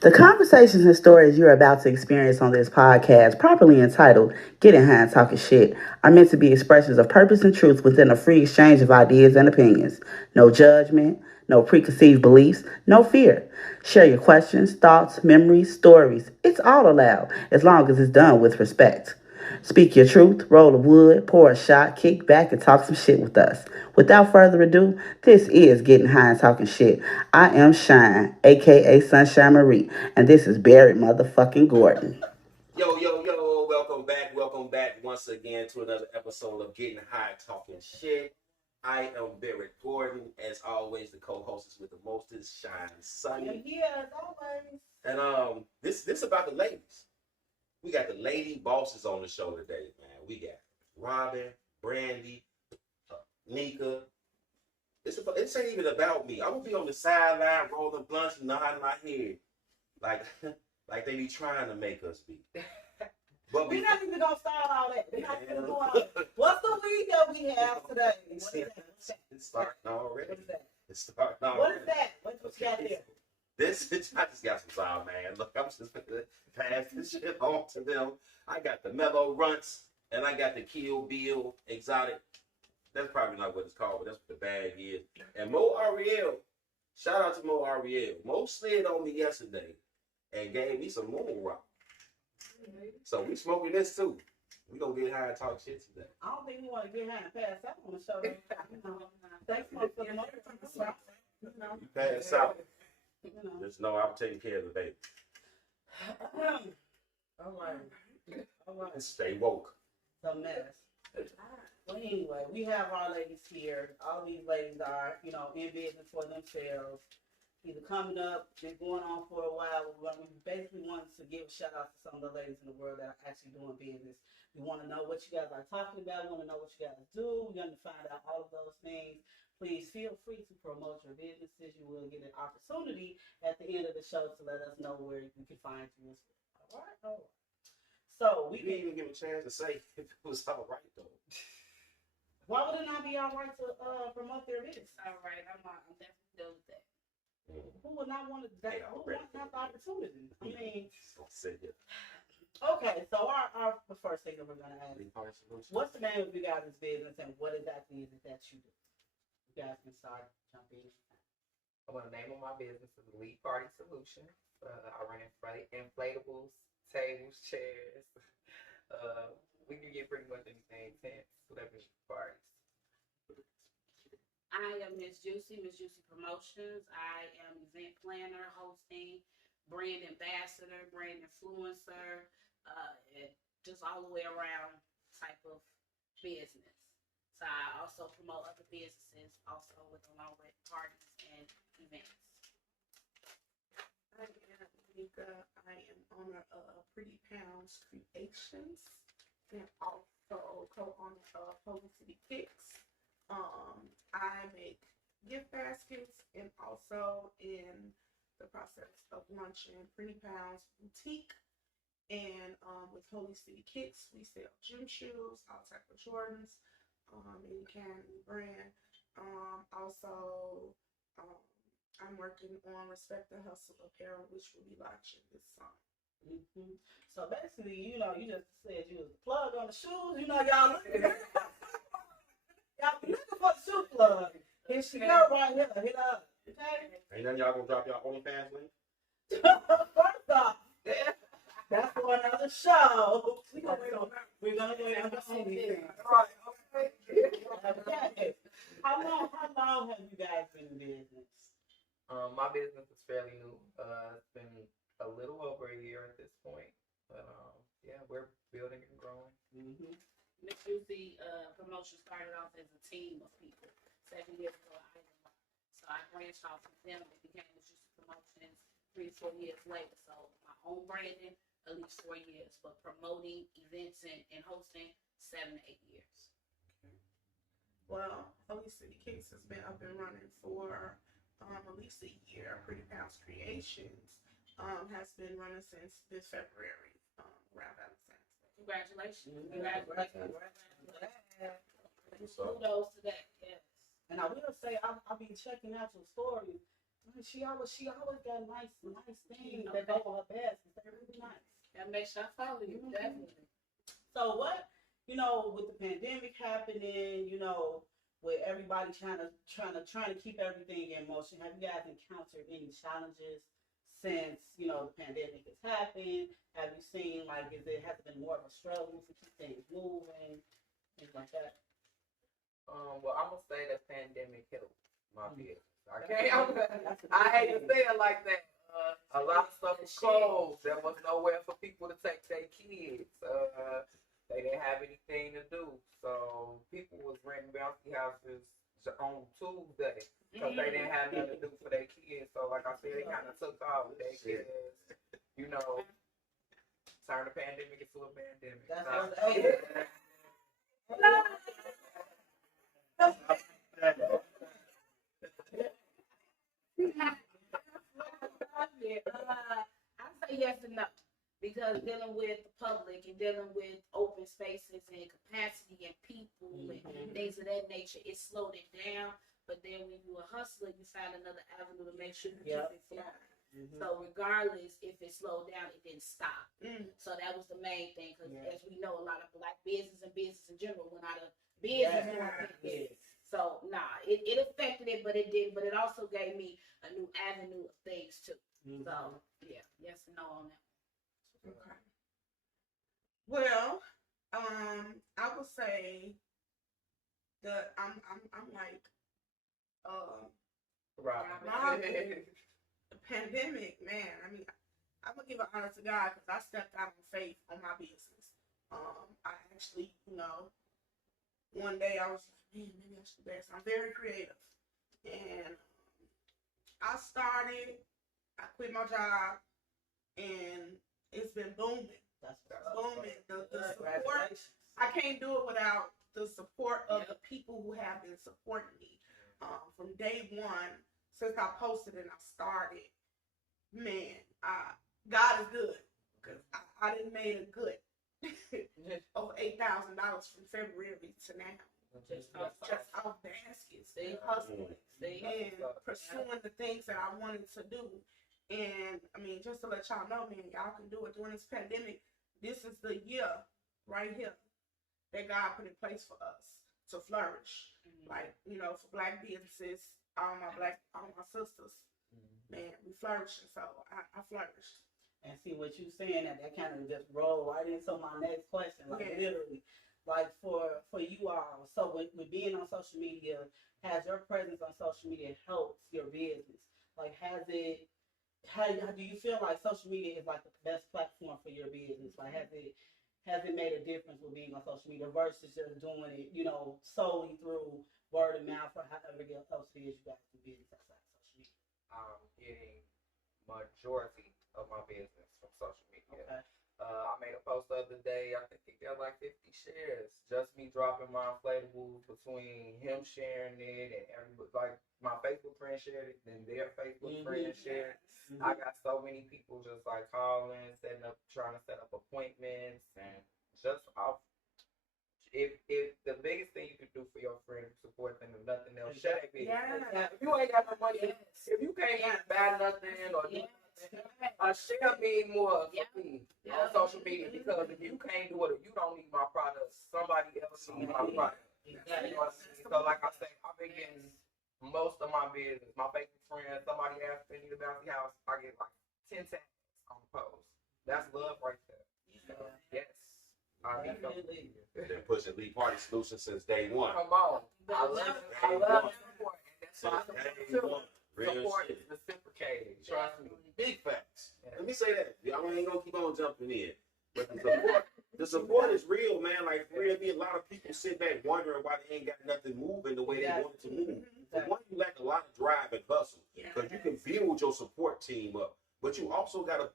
The conversations and stories you're about to experience on this podcast, properly entitled Getting High and Talking Shit, are meant to be expressions of purpose and truth within a free exchange of ideas and opinions. No judgment, no preconceived beliefs, no fear. Share your questions, thoughts, memories, stories. It's all allowed as long as it's done with respect. Speak your truth, roll a wood, pour a shot, kick back, and talk some shit with us. Without further ado, this is Getting High and Talking Shit. I am Shine, aka Sunshine Marie, and this is Barrett motherfucking Gordon. Yo, welcome back once again to another episode of Getting High Talking Shit. I am Barrett Gordon, as always, the co-host is with the mostest, Shine Suni. Yeah, as always. And this about the ladies. We got the lady bosses on the show today, man. We got Robin, Brandy, Nika. This ain't even about me. I'm gonna be on the sideline rolling blunts and nodding my head. Like like they be trying to make us be. But we're not even gonna start all that. We're not even going. What's the weed that we have today? What is that? It's starting already. What is that? It's starting already. What is that? What you got there? I just got some sour, man. Look, I'm just gonna pass this shit on to them. I got the Mellow Runts and I got the Kill Bill Exotic. That's probably not what it's called, but that's what the bag is. And Mo Ariel, shout out to Mo Ariel. Mo slid on me yesterday and gave me some moon rock. So we smoking this too. We gonna get high and talk shit today. I don't think we want to get high and pass out on the show. Thanks for the money. You pass out. Just know I'm taking care of the baby. All right. Stay woke. The mess. Well, anyway, we have our ladies here. All these ladies are, in business for themselves. Either coming up, been going on for a while. We basically wanted to give a shout out to some of the ladies in the world that are actually doing business. We want to know what you guys are talking about. We want to know what you guys do. We're going to find out all of those things. Please feel free to promote your businesses. You will get an opportunity at the end of the show to let us know where we can find you. All right. So we didn't even give a chance to say if it was all right though. Why would it not be all right to promote their business? All right, I'm definitely doing that. Who would not want that? Who would not have the opportunity? I mean, okay. So the first thing that we're gonna ask: what's the name of you guys' business, and what exactly is it that you do? You guys can start jumping. Well, the name of my business is Elite Party Solutions. I run inflatables, tables, chairs. We can get pretty much anything, tents, whatever parties. I am Miss Juicy Promotions. I am event planner, hosting, brand ambassador, brand influencer, just all the way around type of business. So I also promote other businesses, also along with parties and events. I am Nika. I am owner of Pretty Pounds Creations and also co-owner of Holy City Kicks. I make gift baskets and also in the process of launching Pretty Pounds Boutique. And with Holy City Kicks, we sell gym shoes, all type of Jordans, any kind of brand. Also, I'm working on Respect the Hustle apparel, which will be launching this summer. Mm-hmm. So basically, you just said you was a plug on the shoes. Y'all looking. Y'all be looking for the shoe plug. Here she go right here. Hit up. Okay? Ain't none of y'all gonna drop y'all OnlyFans link? First off, that's for another show. We're gonna wait on the OnlyFans. Right, okay. How long have you guys been in business? My business is fairly new. It's been a little over a year at this point. But yeah, we're building and growing. Mm-hmm. Miss Juicy Promotion started off as a team of people 7 years ago. So I branched off from them and became Miss Juicy Promotions 3 to 4 years later. So my own branding, at least 4 years, but promoting events and hosting 7 to 8 years. Well, Holy City Kicks has been up and running for at least a year. Pretty Pounds Creations has been running since this February, around Valentine's Day. Congratulations. Congratulations. Kudos to that, yes. And I will say, I'll be checking out your stories. She always got nice things that follow her baskets. They're really nice. That makes sure I follow you, definitely. So what, with the pandemic happening, with everybody trying to keep everything in motion, have you guys encountered any challenges since, the pandemic has happened? Have you seen, has it been more of a struggle to keep things moving, things like that? Well, I'm gonna say that pandemic helped my business. I hate to say it like that. A lot of stuff was closed. There was nowhere for people to take their kids. They didn't have anything to do, so people was renting bouncy houses on Tuesday because they didn't have nothing to do for their kids. So, like I said, they kind of took off with their kids. Turn the pandemic into a pandemic. That's I say yes and no, because dealing with the public and dealing with open spaces and capacity and people and things of that nature, it slowed it down. But then when you're a hustler, you find another avenue to make sure you keep it flowing. So regardless if it slowed down, it didn't stop. So that was the main thing, because as we know, a lot of Black business and business in general went out of business. So it affected it, but it didn't. But it also gave me a new avenue of things too. So yeah, yes and no on that. Okay. Well, I would say that I'm like the pandemic, man. I mean, I'm gonna give an honor to God because I stepped out on faith on my business. I actually, one day I was like, man, maybe I should do this. I'm very creative, and I quit my job, and it's been booming. That's booming. The support, I can't do it without the support of the people who have been supporting me from day one. Since I posted and I started, man, God is good, because I done made a good over $8,000 from February to now. Just off baskets, hustling, and pursuing the things that I wanted to do. And I mean, just to let y'all know, man, y'all can do it during this pandemic. This is the year right here that God put in place for us to flourish. Like, for Black businesses, all my sisters, man, we flourishing. So I flourished. And see what you saying, that kind of just rolled right into my next question, literally. Like for you all, so with being on social media, has your presence on social media helped your business? Like, how do you feel like social media is like the best platform for your business? Like, has it made a difference with being on social media versus just doing it, solely through word of mouth or however else it is you guys do business outside of social media? I'm getting majority of my business from social media. Okay. I made a post the other day. I think it got like 50 shares. Just me dropping my inflatables, between him sharing it and everybody, like my Facebook friend shared it, then their Facebook friend shared it. I got so many people just like calling, trying to set up appointments, and just off. If the biggest thing you can do for your friend to support them, if nothing else, share that video. If you ain't got no money, if you can't even buy nothing or do share me more for me on social media, because if you can't do it, if you don't need my products, somebody else needs my product. So like I say, I've been getting most of my business. My favorite friend, somebody asked me to bouncy house, I get like 10 tags on the post. That's love right there. So, yes. They're pushing Lead Party Solutions since day one. Come on. I love support. And that's why support is reciprocated. Trust me. Big facts. Let me say that. Y'all ain't gonna keep on jumping in. But the support is real, man. Like, for real, be a lot of people sit back wondering why they ain't got nothing moving the way they want it to move. For one, you lack a lot of drive and hustle, because you can build your support team up, but you also gotta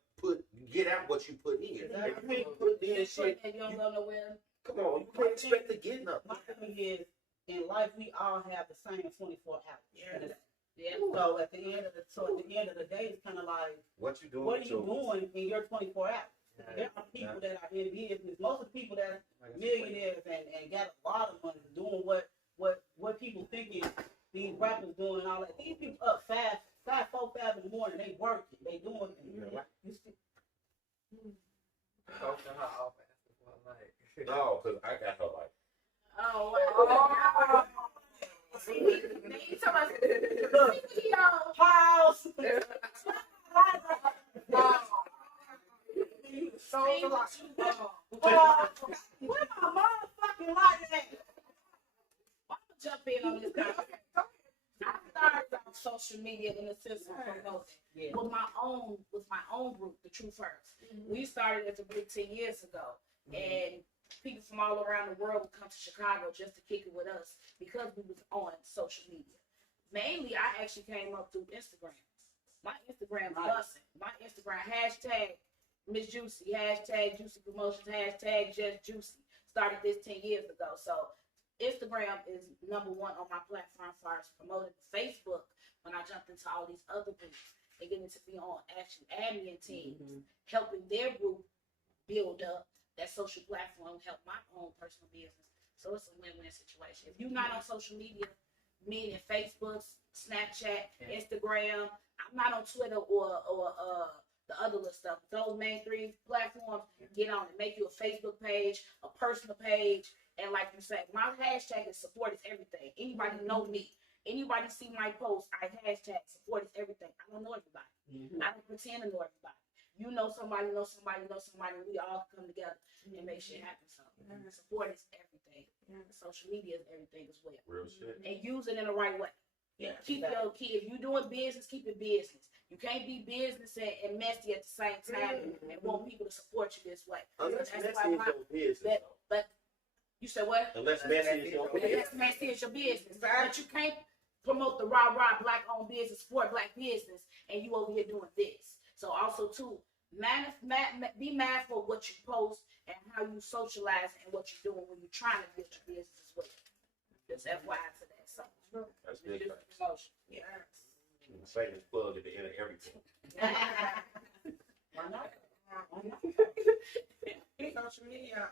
get out what you put in. If you ain't put in shit, come on, you can't expect to get nothing. My thing is, in life, we all have the same 24 hours. So at the end of the day, it's kind of like, what you doing? What are you doing in your 24 hours? There are people that are in business. Most of the people that are millionaires and got a lot of money doing what people thinking these rappers doing and all that. These people up 5, 4, 5 in the morning, they working, they doing it. You still, Go to her office for like. No, because I got her like. Oh, wow. See, they talking about house. Where my motherfucking light at? I'm gonna jump in on this conversation. I started on social media in the sense of promoting with my own group, the True First. We started as a group 10 years ago, and people from all around the world would come to Chicago just to kick it with us because we was on social media. Mainly, I actually came up through Instagram. My Instagram busting. My Instagram hashtag Miss Juicy, hashtag Juicy Promotions, hashtag Just Juicy. Started this 10 years ago. So Instagram is number one on my platform as far as promoting. Facebook, when I jumped into all these other groups and getting to be on actually admin teams, helping their group build up that social platform, help my own personal business. So it's a win-win situation. If you're not on social media, meaning Facebook, Snapchat, Instagram, I'm not on Twitter or the other little stuff. Those main 3 platforms, get on it. Make you a Facebook page, a personal page, and like you said, my hashtag is support is everything. Anybody know me? Anybody see my post? I hashtag support is everything. I don't know everybody. I don't pretend to know everybody. You know somebody, know somebody, know somebody. We all come together and make shit happen. So support is everything. Social media is everything as well. Real shit. And use it in the right way. Keep your key. If you're doing business, keep it business. You can't be business and messy at the same time and want people to support you this way. Unless messy is your business. But you said what? Unless messy is your business. Unless messy is your business. But you can't promote the rah black owned business, support black business, and you over here doing this. So also too, be mindful of what you post and how you socialize and what you're doing when you're trying to build your business as well. Just FYI to that. So that's big facts. promotion. Yes. Satan plug at the end of everything. Why not? Social media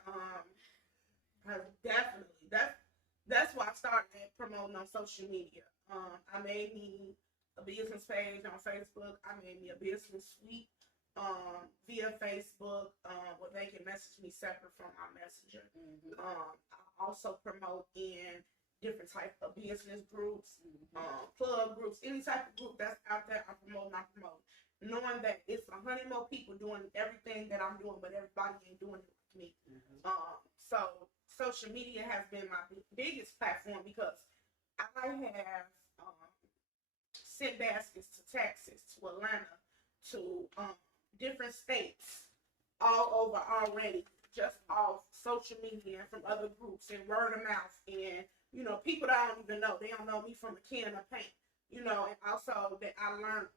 has definitely that's why I started promoting on social media. I made me a business page on Facebook. I made me a business suite via Facebook where they can message me separate from my messenger. I also promote in different type of business groups, club groups, any type of group that's out there. I promote. Knowing that it's 100 more people doing everything that I'm doing, but everybody ain't doing it with me. So social media has been my biggest platform because I have sent baskets to Texas, to Atlanta, to different states all over already, just off social media and from other groups and word of mouth and people that I don't even know. They don't know me from a can of paint, and also that I learned,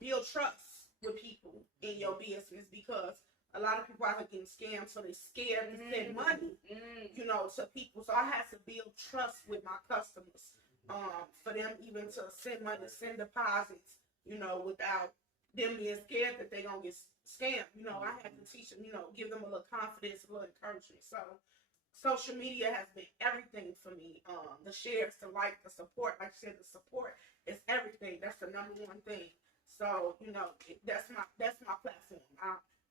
build trust with people in your business because a lot of people out here getting scammed, so they're scared to send money, to people. So I had to build trust with my customers, for them even to send money, send deposits, without them being scared that they're going to get scammed. I had to teach them, give them a little confidence, a little encouragement. So social media has been everything for me. The shares, the like, the support. Like I said, the support is everything. That's the number one thing. So, that's my platform.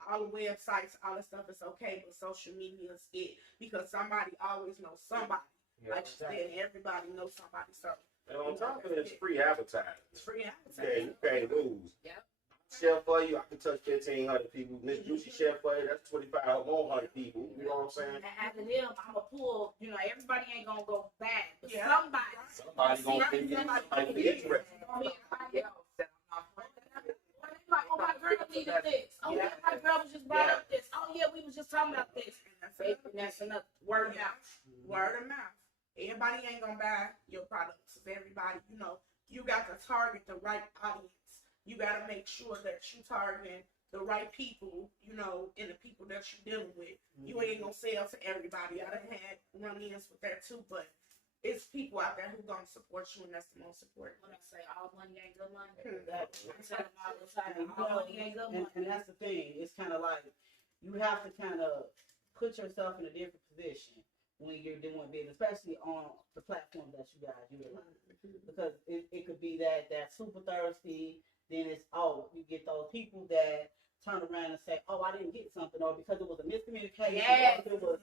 All the websites, all the stuff is okay, but social media is it because somebody always knows somebody. Like you said, everybody knows somebody. So, and on top of it, it's free advertising. It's free advertising. You can't lose. Yep. Share for you, I can touch 1,500 people. Miss Juicy share for you, that's 25 more hundred people. You know what I'm saying? And after them, I'm going to pull, everybody ain't going to go back, but somebody going to think interested. Like, oh, my girl needed this. Oh, yeah, my girl was just brought up this. Oh, yeah, we was just talking about this. And that's another word of mouth. Word of mouth. Everybody ain't going to buy your products. Everybody, you got to target the right audience. You got to make sure that you targeting the right people, and the people that you're dealing with. You ain't going to sell to everybody. I done had run-ins with that too, but it's people out there who gonna support you, and that's the most important. When I say all money ain't good money, And all money ain't good money. And that's the thing. It's kind of like you have to kind of put yourself in a different position when you're doing business, especially on the platform that you guys utilize. Because it could be that super thirsty, then it's, you get those people that turn around and say, I didn't get something, or because it was a miscommunication, or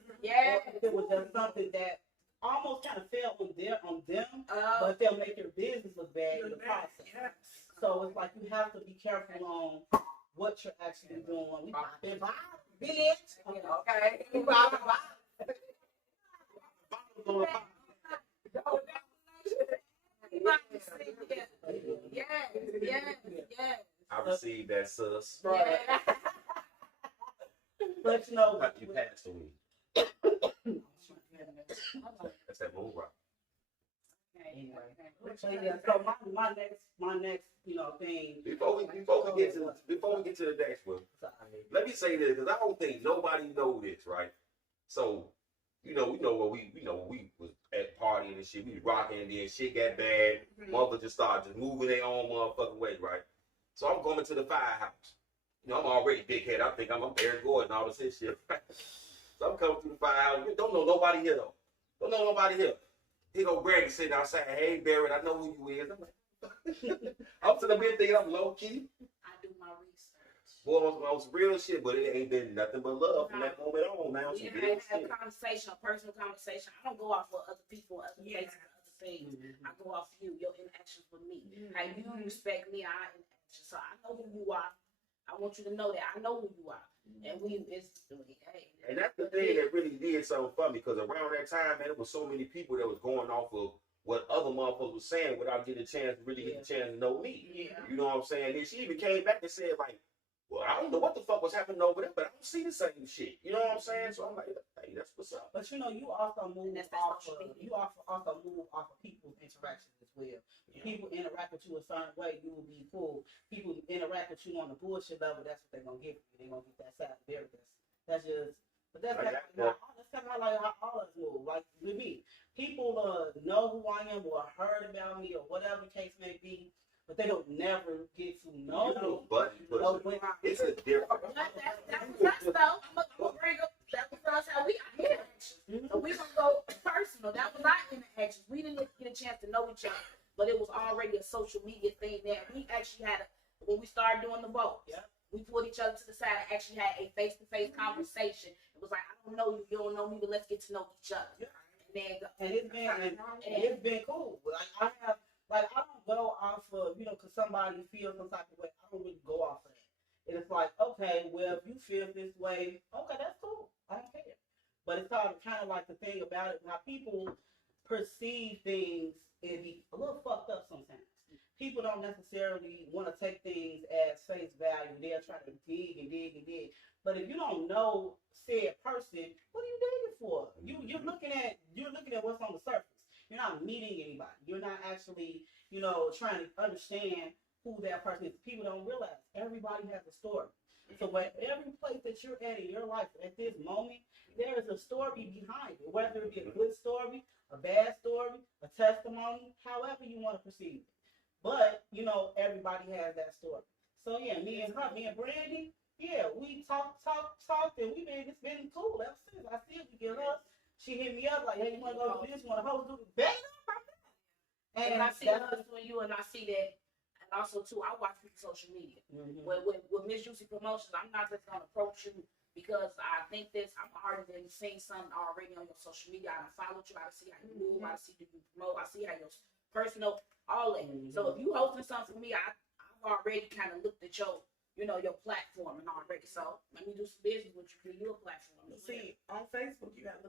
if it was just something that almost kind of fell on them, but they'll make your business look bad in the process. Yes. So it's like you have to be careful on what you're actually doing. We popping bottles, bitch. Okay. We popping bottles. Yes. I received that, sus. Right. But you know, You passed away. That's that moon rock. Anyway. So yeah, so my next thing. Before we get to the next one, let me say this, because I don't think nobody know this, right? So, we know we was at partying and shit, we was rocking, and then shit got bad. Mother just started moving their own motherfucking way, right? So I'm going to the Firehouse. I'm already big head. I think I'm Barry Gordon, all this shit. So I'm coming through the Firehouse. Don't know nobody here though. Don't know nobody here. Here go Greg sitting outside. Hey Barry, I know who you is. I'm like, I'm sitting there thinking I'm low key. I do my research. Boy, on some real shit, but it ain't been nothing but love from that moment on, man. We have a conversation, a personal conversation. I don't go off what other people, other places, other things. I go off you, your interactions with me. How you respect me, our interactions. So I know who you are. I want you to know that I know who you are. And and that's the thing that really did something for me, because around that time, man, there was so many people that was going off of what other motherfuckers was saying without getting a chance to really get a chance to know me. Yeah. You know what I'm saying? And she even came back and said, like, well, I don't know what the fuck was happening over there, but I don't see the same shit. You know what I'm saying? So I'm like, hey, that's what's up. But you also move off of people's interactions as well. Yeah. People interact with you a certain way, you will be cool. People interact with you on the bullshit level, that's what they're gonna give you. They're gonna get that side of arrogance. That's just, but that's kind of like how all of us move. Like with me, people know who I am or heard about me or whatever the case may be, but they don't never get to know me. But it's a different. That's though. I'm gonna bring up that was us how we interactions. So we gonna go personal. That was our interactions. We didn't get a chance to know each other, but it was already a social media thing that we actually had. When we started doing the votes, we pulled each other to the side and actually had a face-to-face conversation. It was like, I don't know you, you don't know me, but let's get to know each other. And it's been cool. Like I don't go off of because somebody feels some type of way. I don't really go off of that. And it's like, okay, well, if you feel this way, okay, that's cool. I don't care. But it's kind of like the thing about it, how people perceive things, it be a little fucked up sometimes. People don't necessarily want to take things as face value. They'll try to dig and dig and dig. But if you don't know said person, what are you digging for? You're looking at what's on the surface. You're not meeting anybody. You're not actually, trying to understand who that person is. People don't realize everybody has a story. So at every place that you're at in your life at this moment, there is a story behind it. Whether it be a good story, a bad story, a testimony, however you want to perceive it. But, everybody has that story. So, yeah, me and Brandy, we talked, and it's been cool ever since. I see it, we get us. She hit me up like, hey, you want to go do this? You want to host, do this? And I see us when you and I see that. And also, too, I watch with social media. With Miss Juicy Promotions, I'm not just going to approach you because I think I'm already seen something already on your social media. I followed you. I see how you move. I see you promote. I see how your personal, all that. So if you hosting something for me, I've already kind of looked at your platform and already. So let me do some business with you for your platform. See, on Facebook, you gotta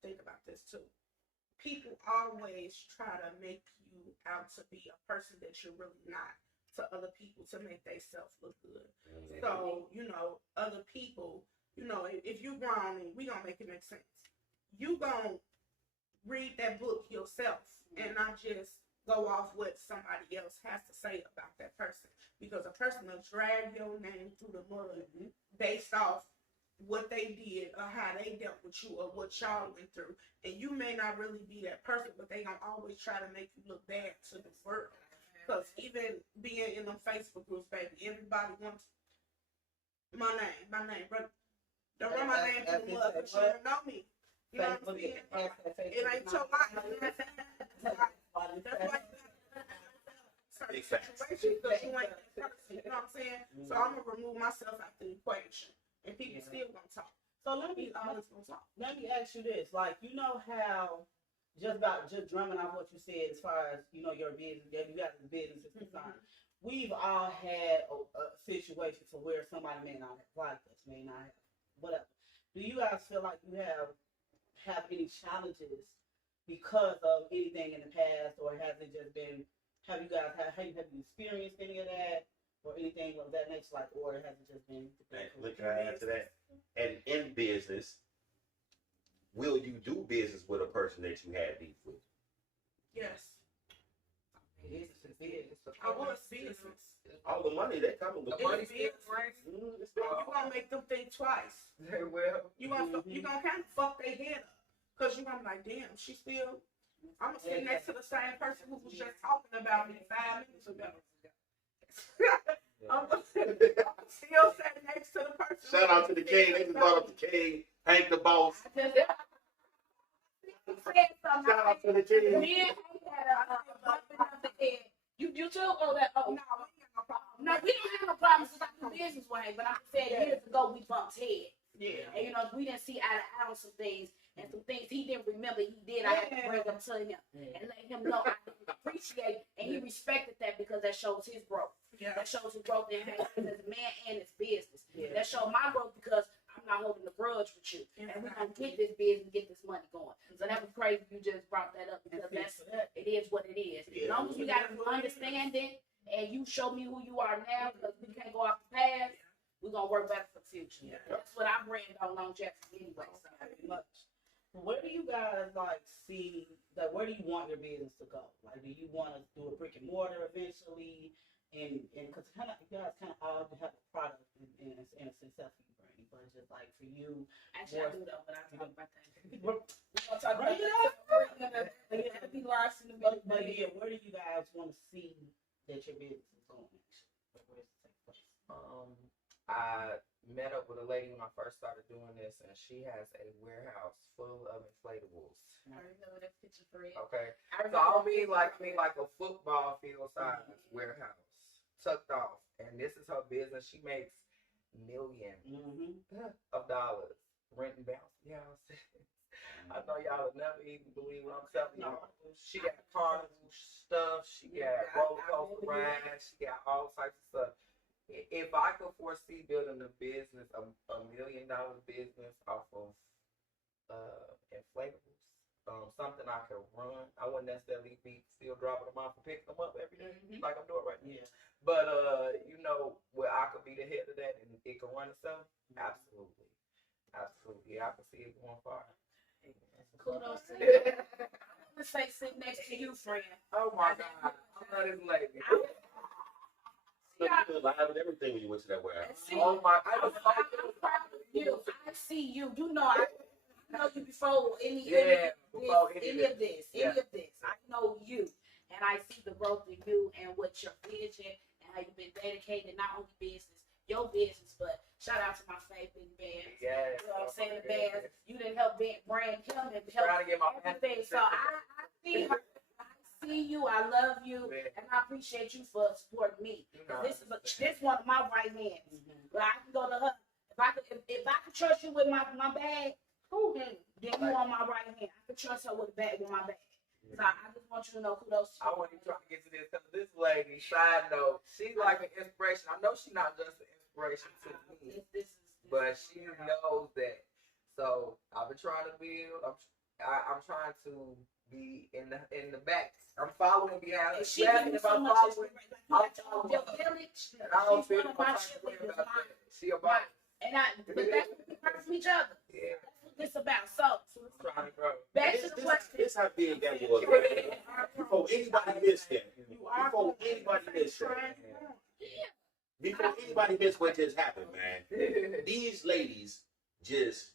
think about this too. People always try to make you out to be a person that you're really not to other people to make themselves look good. So, other people, if you're grown and we gonna make it make sense, you gonna read that book yourself and not just go off what somebody else has to say about that person, because a person will drag your name through the mud based off what they did or how they dealt with you or what y'all went through, and you may not really be that person, but they gonna always try to make you look bad to the world. Because even being in them Facebook groups, baby, everybody wants my name, brother. Don't run my name through the mud, but you don't know me. You know what I'm saying? It ain't your life. You know what I'm saying? That's why certain situations because you ain't that person. You know what I'm saying? So I'm gonna remove myself out the equation, and people still gonna talk. So let me Always gonna talk. ask you this: like, you know how just drumming off what you said as far as your business, you got the business is concerned. We've all had a situation to where somebody may not have liked us, may not have whatever. Do you guys feel like you have any challenges because of anything in the past, or has it just been? Have you experienced any of that or anything of that nature, like, or has it just been? Look, can I add to that? And in business, will you do business with a person that you had beef with? Yes. Business. I want business. All the money that comes with The money business. You gonna make them think twice. Well, You gonna kind of fuck their head up because you gonna be like, damn, she still. I'm gonna sit next to the same person who was just talking about me 5 minutes ago. I'm still sitting next to the person. Shout out to the king. They just brought up the king, Hank the boss. Shout out to the king. Me and Hank had a bumping of the head. You too? Oh, that. Oh, No, we ain't got no problem. no, we don't have no problems since I do business with Hank. But I said years ago we bumped heads. Yeah. And we didn't see eye to eye on some things, and some things he didn't remember he did. I had to bring them to him and let him know I didn't appreciate, and he respected that because that shows his growth. Yeah. That shows his growth in him as a man and his business. Yeah. That showed my growth because I'm not holding a grudge with you, and we're gonna get this business, get this money going. So that was crazy. You just brought that up because it is what it is. As long as we got an understanding, and you show me who you are now, because we can't go off the past. We're gonna work better for the future. Yeah. That's what I bring on longevity anyway. So. Very much. Where do you guys see that? Where do you want your business to go? Like, do you want to do a brick and mortar eventually? And because you guys kind of all have a product in a successful brand, but just like for you, Actually, I do though, but I'll talk about that. we're We're gonna talk about that. It'll be lost in the but middle. yeah, where do you guys want to see that your business is going? Actually, where does it take place? I met up with a lady when I first started doing this, and she has a warehouse full of inflatables. I remember that picture for it. Okay, I so I remember mean like a football field size warehouse tucked off, and this is her business. She makes millions of dollars renting bouncy houses. I know y'all will never even believe what I'm telling y'all. She got carnival stuff. She got roller coaster rides. She got all types of stuff. If I could foresee building a business, a $1 million business off of inflatables, something I could run. I wouldn't necessarily be still dropping them off and picking them up every day like I'm doing right now. Yeah. But where I could be the head of that and it could run itself, absolutely. I can see it going far. kudos to you. I'm gonna say sit next to you, friend. Oh my God, I love this lady. Live and everything when you went to that warehouse. Oh my! I'm proud of you. I see you. You know I know you before any of this. I know you, and I see the growth in you and what your vision and how you've been dedicated not only your business, but shout out to my favorite band. Yes. You know what I'm saying? The band. You didn't help brand him and help Trying to get my everything. So I see her. I see you, I love you, and I appreciate you for supporting me. This is one of my right hands. But I can go to her. If I could trust you with my bag, then you on my right hand. I could trust her with my bag. So I just want you to know kudos to you. I want you trying to get to this because this lady, side note, she's like an inspiration. I know she's not just an inspiration to me, but she knows that. So I've been trying to build. I'm trying to be in the back. I'm following behind. She gives me so much inspiration. Like, your village. And I don't She's feel one of my about cheerleaders. She about But that's what we heard from each other. Yeah. That's what this about. So trying to grow. back to the question. This how big that was. Before anybody missed that. Before anybody missed that. Before anybody missed what just happened, man. These ladies just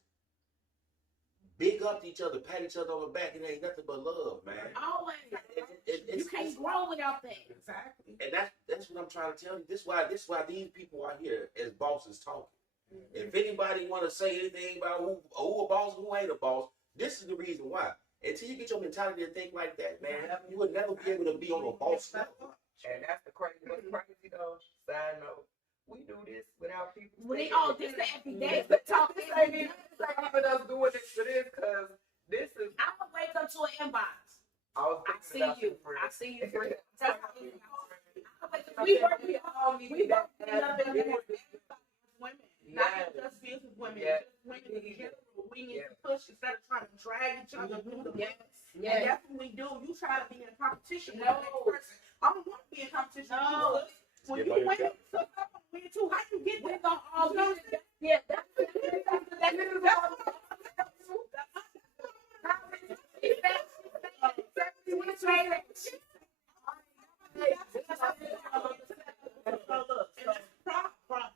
big up each other, pat each other on the back, and ain't nothing but love, man. Always. You can't grow without that. Exactly. And that's what I'm trying to tell you. This is why these people are here as bosses talking. If anybody want to say anything about who a boss and who ain't a boss, This is the reason why. Until you get your mentality to think like that, man, you will never be able to be on a boss level. And that's the crazy. What's crazy though? Side note, we do this without people. We all this every day. This ain't even us doing this for this, because this is. I'm gonna wake up to an inbox. I see you. I see you. We work women, not just business women, just women in general. We need to push instead of trying to drag each other through the mess. And that's what we do. You try to be in competition with the next person. I don't want to be in competition with you. When you win, so I want to win too. How you get that? All that's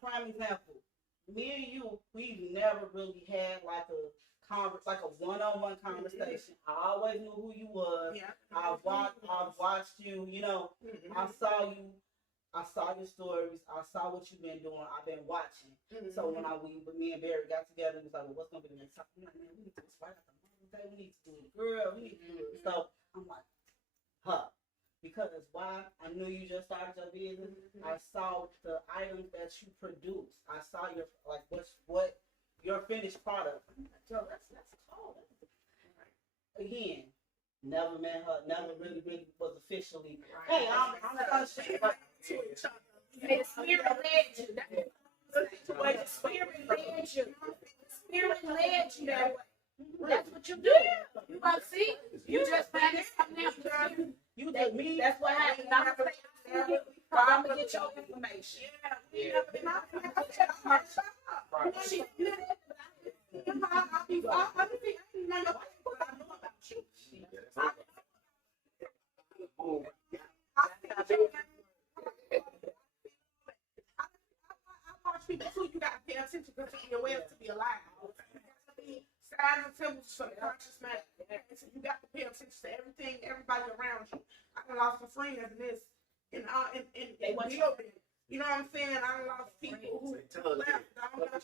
prime example. Me and you, we've never really had like a one-on-one conversation. I always knew who you was. I've watched you. You know, I saw your stories. I saw what you've been doing. I've been watching. So when me and Barry got together, we was like, well, what's gonna be the next topic? I'm like, man, we need to do this right after Mother's Day. We need to do it, girl. We need to do it. So I'm like, huh. Because why? I knew you just started your business. I saw the items that you produce. I saw your what your finished product. Yo, that's cool. Again, never met her. Never really was officially. Hey, I'm gonna share to each other. The spirit led you. The spirit led you. The spirit led you that way. That's what you do. You gonna see? You just find something else. You just me. That's what happened. I'm gonna get your information. People too, you gotta pay attention to your way to be alive. Signs and symbols for the conscious mind. So you got to pay attention to everything, everybody around you. I done lost some friends in this, in building. You know what I'm saying? I done lost people who left. I don't know.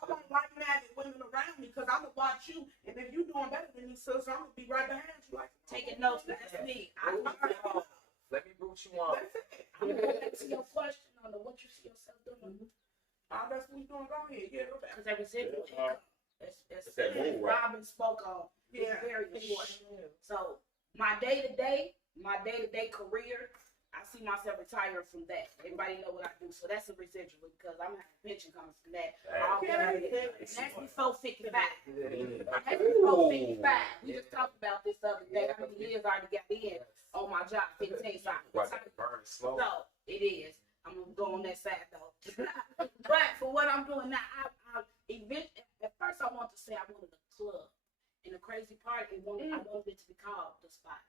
I want like-minded women around me because I'm gonna watch you, and if you're doing better than me, so I'm gonna be right behind you. Like taking notes. That's me. Let me root you on. I'm gonna go back to your question on what you see yourself doing. That's what we doing. Go ahead, because that residual income, as Robin spoke on, is very important. So my day-to-day career, I see myself retiring from that. Everybody know what I do, so that's a residual because I'm having a pension coming from that. That's before 55. That's before 55. We just talked about this the other day. How many years I already got in on my job? 15. So it is. I'm gonna go on that side though. But for what I'm doing now, at first I wanted to say I wanted a club. And the crazy part, I wanted it to be called The Spot.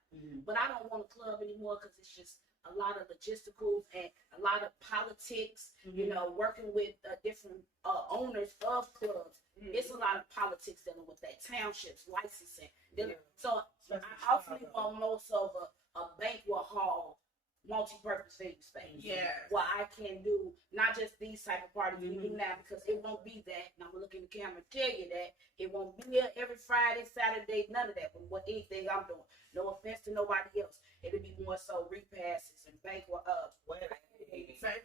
But I don't want a club anymore because it's just a lot of logisticals and a lot of politics, you know, working with different owners of clubs. It's a lot of politics dealing with that, townships, licensing. So I ultimately want most of a banquet hall, multi-purpose venue space. Where I can do not just these type of parties we do now, because it won't be that, and I'm gonna look in the camera and tell you that it won't be there every Friday, Saturday, none of that. But what anything I'm doing, no offense to nobody else, it'll be more so repasses and banquet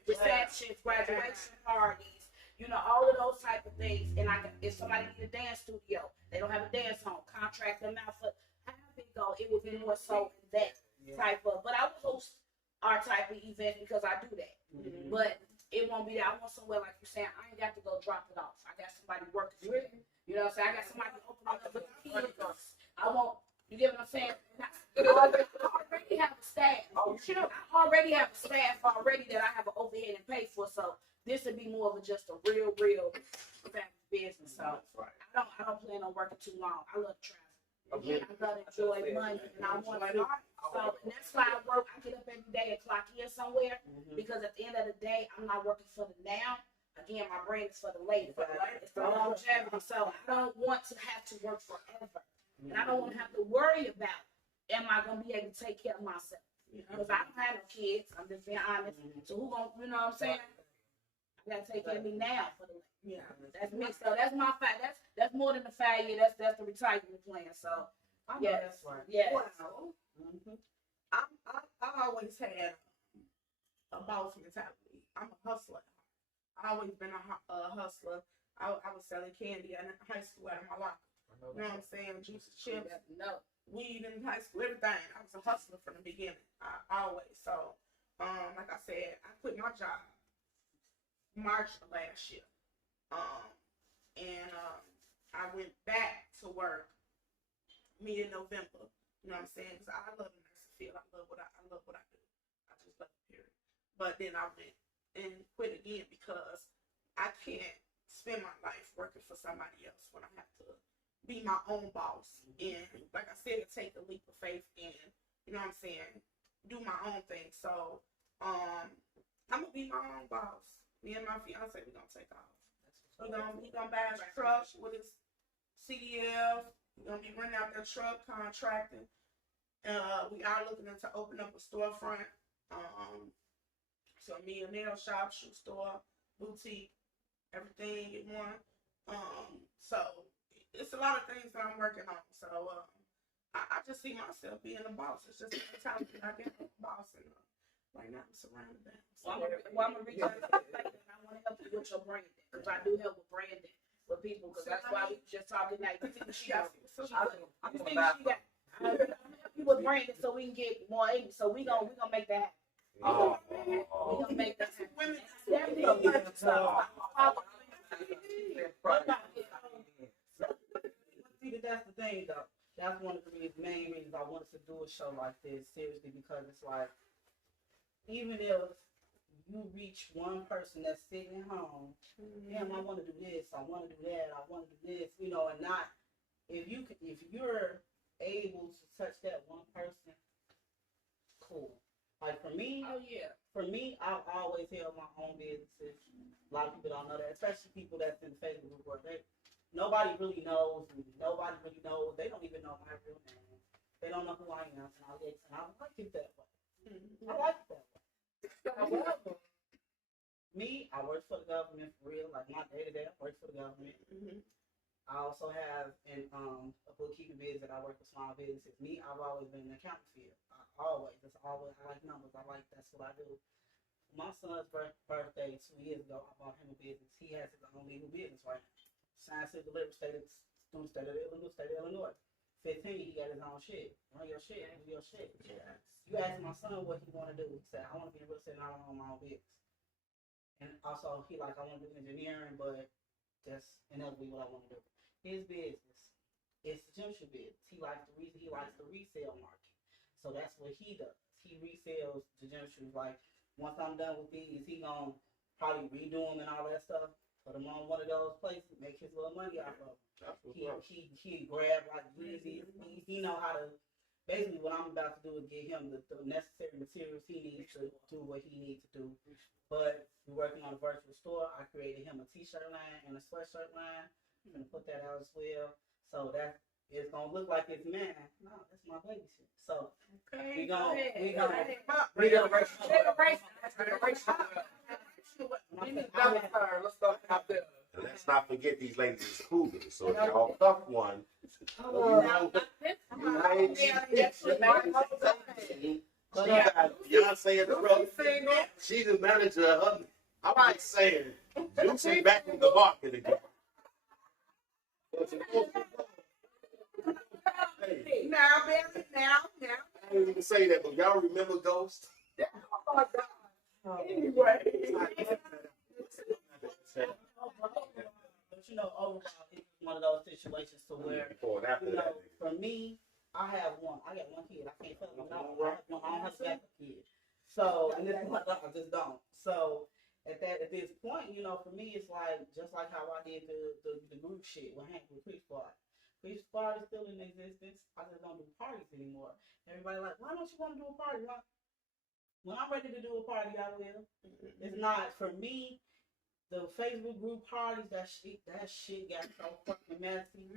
receptions, graduation parties, you know, all of those type of things. And if somebody need a dance studio, they don't have a dance home, contract them out for however it go. It would be more so that type of. But I would host our type of event because I do that. But it won't be that. I want somewhere like you're saying, I ain't got to go drop it off. I got somebody working for me. You know what I'm saying? I got somebody open up the kids. I want, you get what I'm saying? I already have a staff. I already have a staff already that I have an overhead and pay for. So this would be more of just a real family business. So I don't plan on working too long. I love travel. I love to enjoy money, and I want to. So and that's why I work. I get up every day and clock in somewhere because at the end of the day, I'm not working for the now. Again, my brain is for the later. It's the longevity. So I don't want to have to work forever, and I don't want to have to worry about am I going to be able to take care of myself because I don't have no kids. I'm just being honest. So who gonna, you know what I'm saying? I You gotta take care of me now for the Yeah. that's me. So that's my that's more than the 5 year. That's the retirement plan. So I know yes, that's right. yes. Wow. I always had a boss mentality. I'm a hustler. I always been a hustler. I was selling candy in high school out of my locker. You know what I'm saying? Juices, chips, No. weed in high school, everything. I was a hustler from the beginning. I always. So, like I said, I quit my job March of last year. And I went back to work mid November. You know what I'm saying? Because I love the nursing field. I love what I do. I just love it, period. But then I went and quit again because I can't spend my life working for somebody else when I have to be my own boss. And like I said, take a leap of faith and, you know what I'm saying, do my own thing. So I'm gonna be my own boss. Me and my fiance, we're gonna take off. He gonna buy his truck with his CDL. We're gonna be renting out that truck, contracting. We are looking to open up a storefront. So me a nail shop, shoe store, boutique, everything in one. So it's a lot of things that I'm working on. So I just see myself being a boss. It's just the time that I get a boss, and right now I'm surrounded by. Well, I'm gonna reach out to you later, and I want to help you with your branding because I do help with branding with people because that's why we just talking like you see she got. I'm gonna help you with branding so we can get more. So we gonna make that happen. Oh, We gonna make that happen. Women, See, that's the thing, though. That's one of the main reasons I wanted to do a show like this, seriously, because it's like, even if you reach one person that's sitting at home, damn, I want to do this, I want to do that, I want to do this, you know, and not, if you're able to touch that one person, cool. Like for me, I've always held my own businesses. A lot of people don't know that, especially people that's in the Facebook world. Nobody really knows. They don't even know my real name. They don't know who I am, and I like it that way. I like it that way. However, me, I work for the government for real. Like my day to day, I work for the government. I also have a bookkeeping business that I work with small businesses. Me, I've always been in the accounting field. I like numbers. That's what I do. My son's birthday 2 years ago, I bought him a business. He has his own legal business right now. Signed to deliver state of Illinois. 15, he got his own shit. Run your shit. Do your shit. Yeah. You ask my son what he want to do. He said, I want to be in real estate and I want to own my own business. And also, he I want to do engineering, but that's inevitably what I want to do. His business, it's the gym shoe business. He likes the resale market. So that's what he does. He resells the gym shoes. Like, once I'm done with these, he gonna probably redo them and all that stuff. Put them on one of those places, make his little money off of them. He grab like Yeezy. He know how to. Basically, what I'm about to do is get him the necessary materials he needs to do what he needs to do. But we're working on a virtual store. I created him a t-shirt line and a sweatshirt line. I'm gonna put that out as well. So that it's gonna look like it's mine. No, that's my baby shit. So we gonna Let's start out there. and let's not forget these ladies is cougars. So if y'all cuff one, she got Beyonce in the front. She's the manager of her. I'm like saying, Juicy back in the market again. Hey, now, baby, now. I didn't even say that, but y'all remember Ghost? Oh my God. Anyway. But overall, it's one of those situations to where, for me, I got one kid. I can't tell them. I don't have a backup kid. So, and this is my dog, I just don't. So, at this point, for me, it's like, just like how I did the group shit with Hank with Creek Squad. Creek Squad is still in existence. I just don't do parties anymore. Everybody like, why don't you want to do a party? When I'm ready to do a party, I will. It's not, for me, the Facebook group parties, that shit got so fucking messy.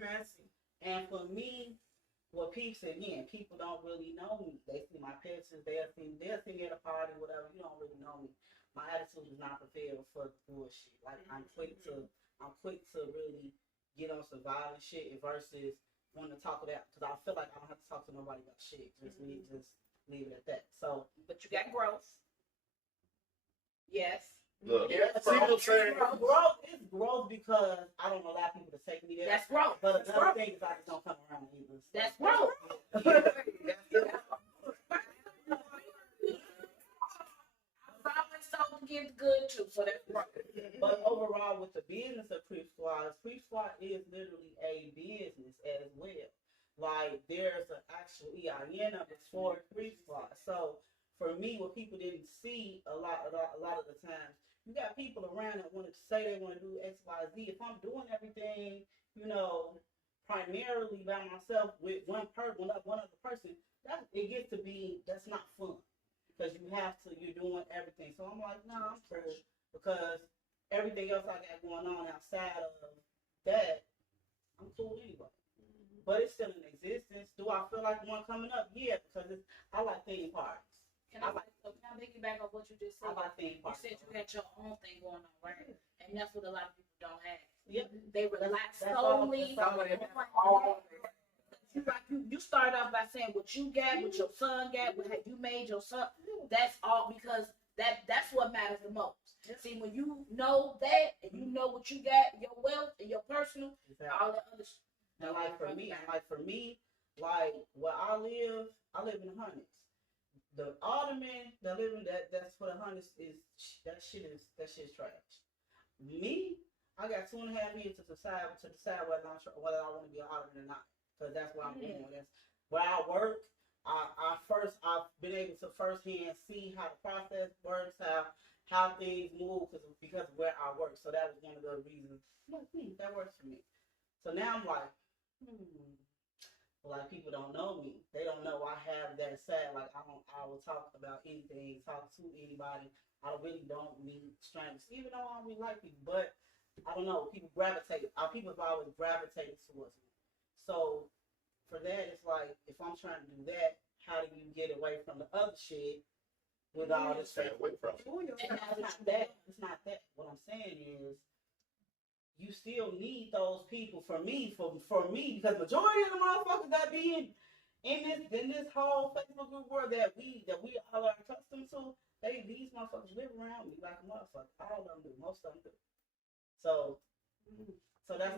And for me, what people don't really know me. They see my pictures, they'll see me at a party, whatever. You don't really know me. my attitude is not prepared for bullshit. Like I'm quick to really get on some violent shit versus want to talk about because I feel like I don't have to talk to nobody about shit. Just leave it at that. So, but you got growth. Yes. Look, yeah, see what I'm saying? Growth is growth because I don't allow people to take me there. That's growth. But another thing is I just don't come around either. So. That's growth. I always told to get good too, so that's growth. But overall, with the business of Creep Squad is literally a business as well. Like there's an actual EIN number for Creep Squad. So for me, what people didn't see a lot of the times, you got people around that want to say they want to do X, Y, Z. If I'm doing everything, primarily by myself with one other person, it gets to be that's not fun because you're doing everything. So I'm like, nah, I'm cool because everything else I got going on outside of that, I'm cool anyway. But it's still in existence. Do I feel like one coming up? Yeah, because I like theme parties. Can I piggyback on what you just said? I like theme parties. You said you had your own thing going on, right? And that's what a lot of people don't have. Yep. They rely solely on you start off by saying what you got, what your son got, what you made your son. That's all because that's what matters the most. See, when you know that and you know what you got, your wealth and your personal, all that other stuff. And like for me, like where I live in the hundreds. The alderman that live in that's for the hundreds that shit is trash. Me, I got 2.5 years to decide whether I want to be an alderman or not. Because that's what I'm doing. That's where I work. I've been able to firsthand see how the process works, how things move because of where I work. So that was one of the reasons that works for me. So now I'm like, like people don't know me. They don't know I have that side. Like I will talk about anything, talk to anybody. I really don't meet strangers, even though I don't really like people. But I don't know. People have always gravitated towards me. So for that, it's like if I'm trying to do that, how do you get away from the other shit with all this stuff? Away from it. It's not that. What I'm saying is, you still need those people for me because majority of the motherfuckers that be in this whole Facebook group world that we all are accustomed to, these motherfuckers live around me like a motherfucker. All of them do. Most of them do. So that's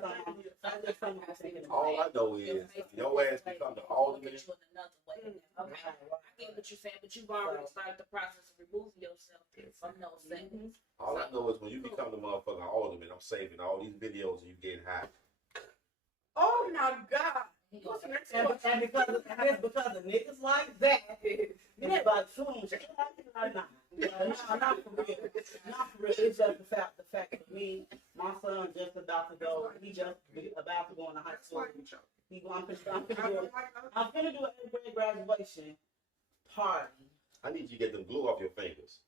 something I'm thinking about. All I know is your ass become the alderman. Okay, I get what you're saying, but you've already started the process of removing yourself from those settings. All I know is when you become the motherfucking alderman, I'm saving all these videos of you getting high. Oh my God. What's the next one? And because of niggas like that, it's like soon. Not for real. Not for real. It's just the fact that me, my son just about to go. He just about to go into high school. I'm gonna do an 8th grade graduation party. I need you to get them glue off your fingers.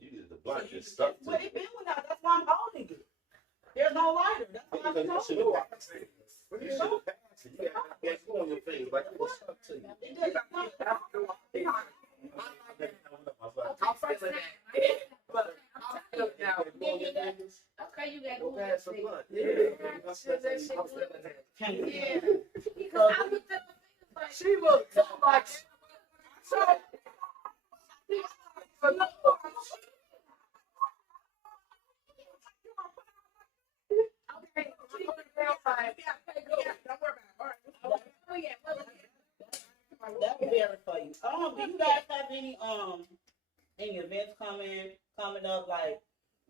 You need the blunt just stuck to But it been without. That's why I'm holding it. There's no lighter. That's why I'm holding it. You should have passed it. You got glue on your fingers like it was stuck to you. It doesn't. I'm feeling that. Okay, you got Go pass some blunt. Yeah. I'm feeling that. Yeah. Because I looked at my fingers like She looked so like That would be for you. Do you guys have any events coming up? Like,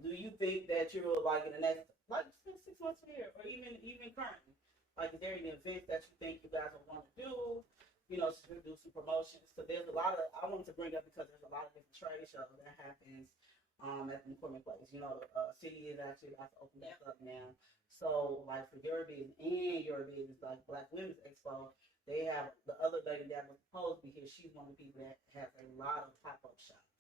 do you think that you're like in the next 6 months here, or even currently? Like, is there any events that you think you guys will want to do? To do some promotions. So there's a lot of I wanted to bring up because there's a lot of different trade shows that happens at the McCormick Place. City is actually about to open that up now. So like for your business and your business, like Black Women's Expo, they have the other lady that was supposed to be here. She's one of the people that has a lot of pop-up shops.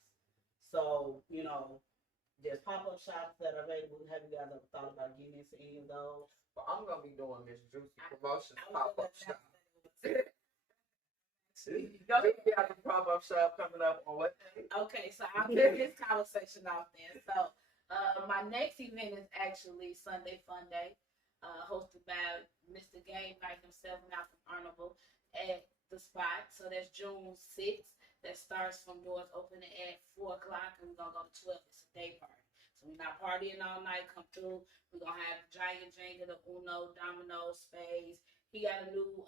So, there's pop-up shops that are available. Have you guys ever thought about getting into any of those? But I'm gonna be doing this Juicy Promotions pop-up shop. Y'all got the pop-up shop coming up on what day? Okay, so I'll get this conversation off there. So my next event is actually Sunday Fun Day, hosted by Mr. Game Night himself, Malcolm Arnold, at the spot. So that's June 6th. That starts from doors opening at 4 o'clock, and we're going to go to 12. It's a day party. So we're not partying all night. Come through. We're going to have Giant Jenga, the Uno, Domino, Spades. He got a new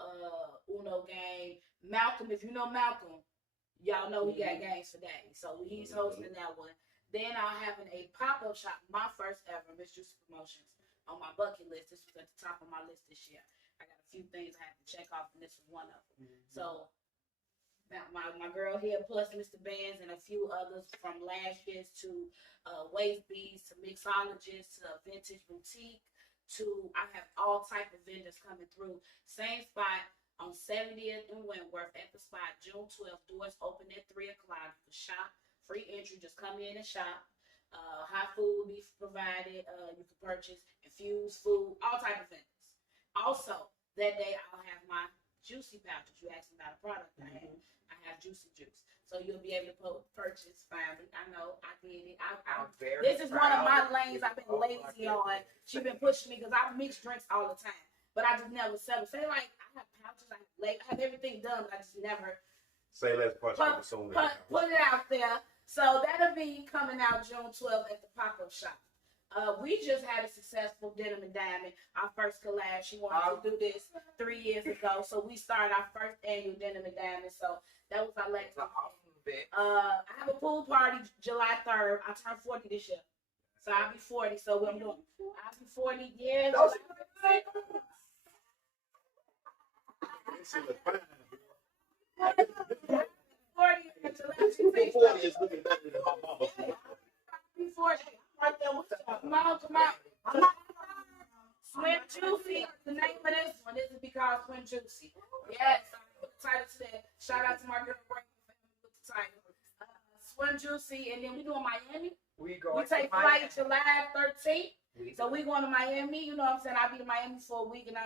Uno game. Malcolm, if you know Malcolm, y'all know he got games for days. So he's hosting that one. Then I'll having a pop-up shop, my first ever Miss Juicy Promotions, on my bucket list. This was at the top of my list this year. I got a few things I have to check off, and this was one of them. So my girl here, plus Mr. Bands and a few others from lashes to waist beads to mixologists to vintage boutique to I have all type of vendors coming through. Same spot on 70th and Wentworth at the spot, June 12th. Doors open at 3 o'clock. You can shop, free entry. Just come in and shop. Hot food will be provided. You can purchase infused food, all type of vendors. Also, that day I'll have my juicy pouches. You asked me about a product I have. I have juicy juice. So you'll be able to purchase finally. I know, I did it. This is one of my lanes I've been lazy on. She's been pushing me because I mix drinks all the time. But I just never sell. Say like I have pouches, I have everything done, but I just never Say let's punch put it out there. So that'll be coming out June 12th at the pop-up shop. We just had a successful Denim and Diamond, our first collab. She wanted to do this 3 years ago, so we started our first annual Denim and Diamond. So that was our latest. I have a pool party July 3rd. I turned 40 this year, so I'll be 40. So what I'm doing, I'll be 40 years. 40 is looking better than my mama. Before right there with come on. Swim Juicy, the name of this one. This is because Swim Juicy. Yes, I put the title to that. Shout out to my girl Brandon with the title. Swim Juicy, and then we doing Miami. We take flight July 13th. So we going to Miami. You know what I'm saying? I'll be in Miami for a week and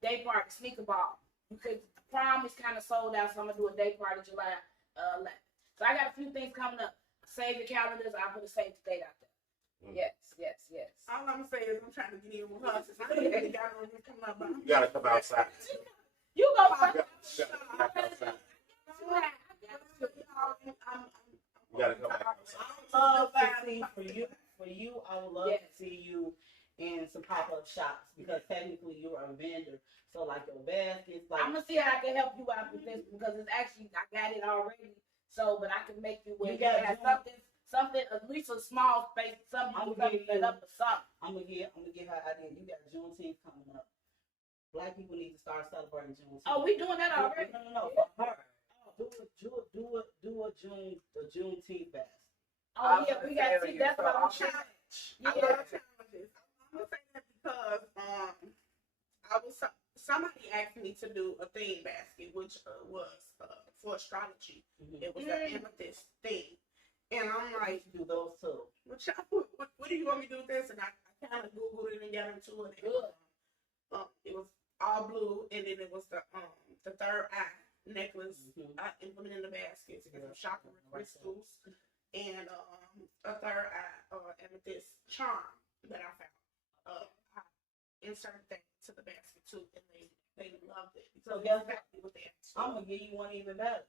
day party, sneaker ball. Because the prom is kind of sold out, so I'm gonna do a day party July 11th. So I got a few things coming up. Save your calendars. I'll put a save the date out there. Yes. All I'm gonna say is I'm trying to get in with her. Since I ain't got no come up. You gotta come outside. You go You gotta come outside. I would love to see for you. I would love to see you in some pop-up shops because technically you're a vendor. So like your baskets, like I'm gonna see how I can help you out with this because it's actually I got it already. So, but I can make you where you have something, at least a small space, something you can set up or something. I'm gonna get her idea. You got Juneteenth coming up. Black people need to start celebrating Juneteenth. Oh, we doing that already? No. For her. Do a Juneteenth fast. Oh yeah, we got to see. That's what I'm trying. I love challenges. I'm gonna say that because somebody asked me to do a theme basket, which was for astrology. It was an amethyst theme, and I'm like, do those too. What do you want me to do with this? And I kind of googled it and got into it. And, it was all blue, and then it was the third eye necklace. I implemented the baskets and some chakra crystals, and a third eye amethyst charm that I found. I inserted that to the basket too, and they loved it. So guess what? I'm gonna give you one even better.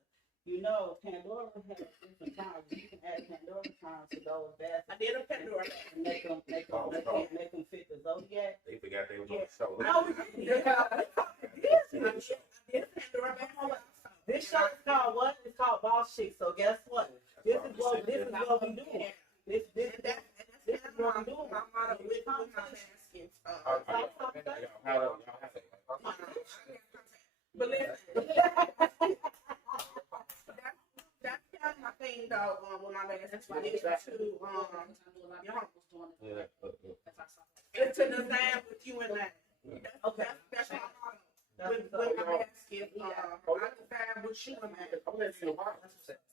You know, Pandora has different times. You can add Pandora times to those baskets. I did a Pandora and make them fit the Zodiac. They forgot they was on the show. No, we did. I did a Pandora back. This show is called what? It's called Boss Chick. So guess what? This is what we do. This is what I'm doing. My motto with my baskets. But listen, that's kind of my thing though. With my baskets, it's to design with you in mind. Okay, that's my motto. With my basket, I design with you in mind.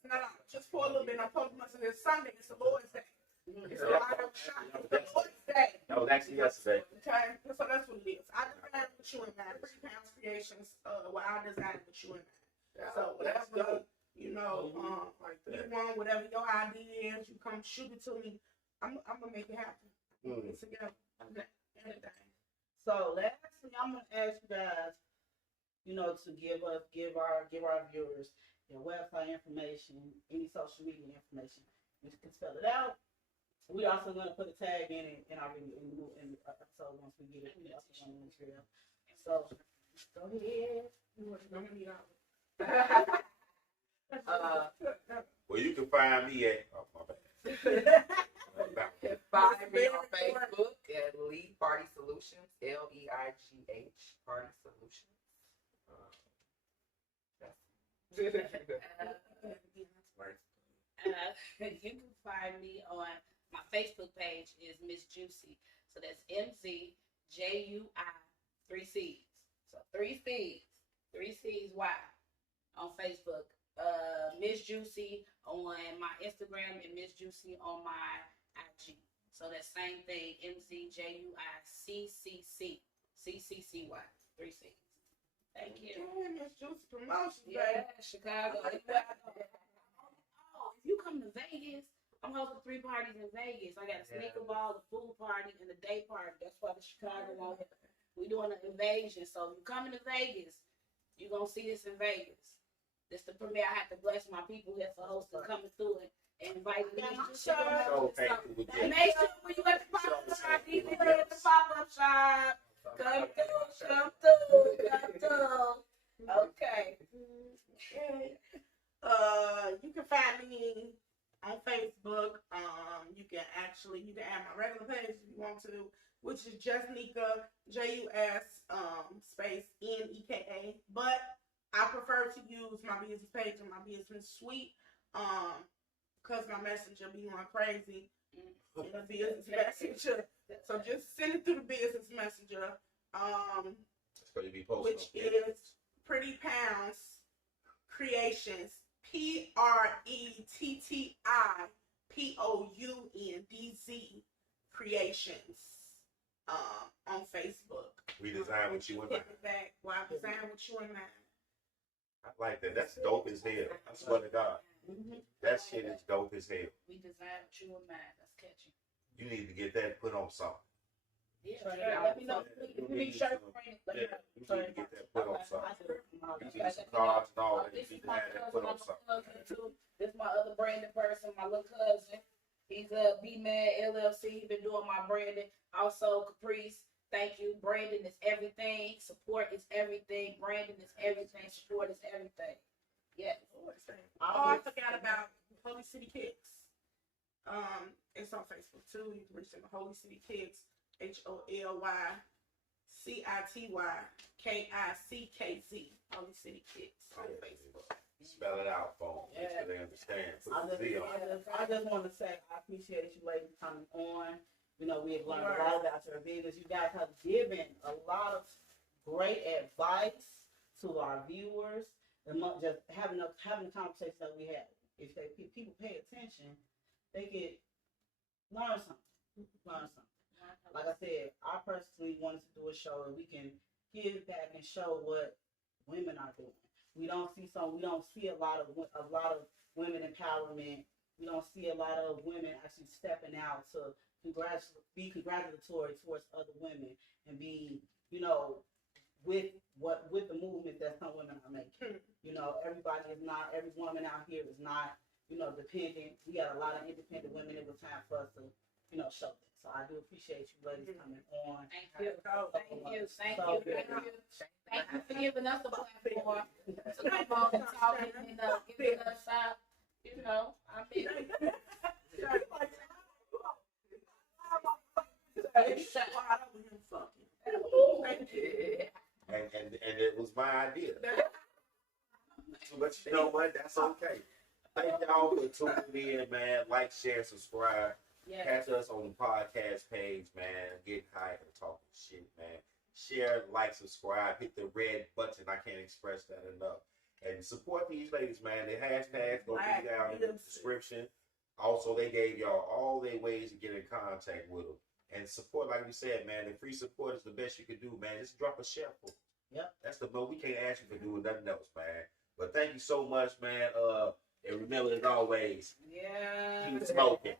No, just for a little bit. I'm posting myself this Sunday. It's the Lord's Day. It's a lot of shopping. It's the Lord's Day. That was actually yesterday. Okay, so that's what it is. I design with you in mind. Pretty Pounds Creations, where I design with you in mind. So that's whatever, dope. you know, Like you that. want, whatever your idea is, you come shoot it to me. I'm gonna make it happen. It's together. Everything. So lastly, I'm gonna ask you guys, you know, to give our viewers your website information, any social media information. You can spell it out. We also gonna put a tag in our video in the episode once we get it. We also want to material. So go ahead. Well, you can find me at. Oh my bad. Find me on Facebook at Lead Party Solutions, LEIGH Party Solutions. You can find me on my Facebook page is Miss Juicy. So that's MZJUI 3C's. So 3C's Y on Facebook. Miss Juicy on my Instagram and Miss Juicy on my IG. So that same thing, MZJUICCC. CCCY. 3C's. Thank you. Miss Juicy Promotions, Yeah, baby. Chicago. Oh, if you come to Vegas, I'm hosting 3 parties in Vegas. I got a sneaker ball, a food party, and a day party. That's why the Chicago one. We doing an invasion. So if you coming to Vegas, you're gonna see this in Vegas. This the premiere. I have to bless my people here for hosting, coming through it, and inviting me. So thank you And again. make sure when you at the pop-up shop, even at the pop-up shop, come through. Okay. You can find me on Facebook. You can add my regular page if you want to, which is Just Nika, JUS space NEKA. But I prefer to use my business page and my business suite because my messenger be going crazy in the business messenger. So just send it through the business messenger. Which is Pretty Pounds Creations, PRETTIPOUNDZ Creations on Facebook. We design what you in mind. Design what you in mind. I like that. That's dope as hell. I swear to God. That shit is dope as hell. We design what you in mind. That's catchy. You need to get that put on something. Yeah, let me know. If you need shirts, bring it. Yeah, you need to get that put on something. You need some cards and all that. You need to have that put on something. This is my other branded person, my little cousin. He's a B-Man LLC. He's been doing my branding. Also, Caprice. Thank you. Branding is everything. Support is everything. Branding is everything. Support is everything. Yeah. I forgot about Holy City Kicks. It's on Facebook too. You can reach them at Holy City Kicks, HOLYCITYKICKZ. Holy City Kicks on Facebook. Spell it out for them so they understand. I just want to say I appreciate you ladies coming on. You know, we have learned a lot about your business. You guys have given a lot of great advice to our viewers, and just having the conversation that we had. If people pay attention, they get learn something. Like I said, I personally wanted to do a show and we can give back and show what women are doing. We don't see a lot of women empowerment. We don't see a lot of women actually stepping out to be congratulatory towards other women and be, you know, with the movement that some women are making. You know, every woman out here is not, you know, dependent. We got a lot of independent women. It was time for us to, you know, show that. So I do appreciate you ladies coming on. Thank you for giving us the platform to come on and talk and giving us, you know, I mean. And it was my idea. But you know what? That's okay. Thank y'all for tuning in, man. Like, share, subscribe. Yeah. Catch us on the podcast page, man. Get high and talking shit, man. Share, like, subscribe, hit the red button. I can't express that enough. And support these ladies, man. The hashtags will be down in the description. Also, they gave y'all all their ways to get in contact with them. And support, like we said, man, the free support is the best you can do, man. Just drop a share for them. Yep. That's the most. We can't ask you for doing nothing else, man. But thank you so much, man. And remember, as always, Yeah. keep smoking.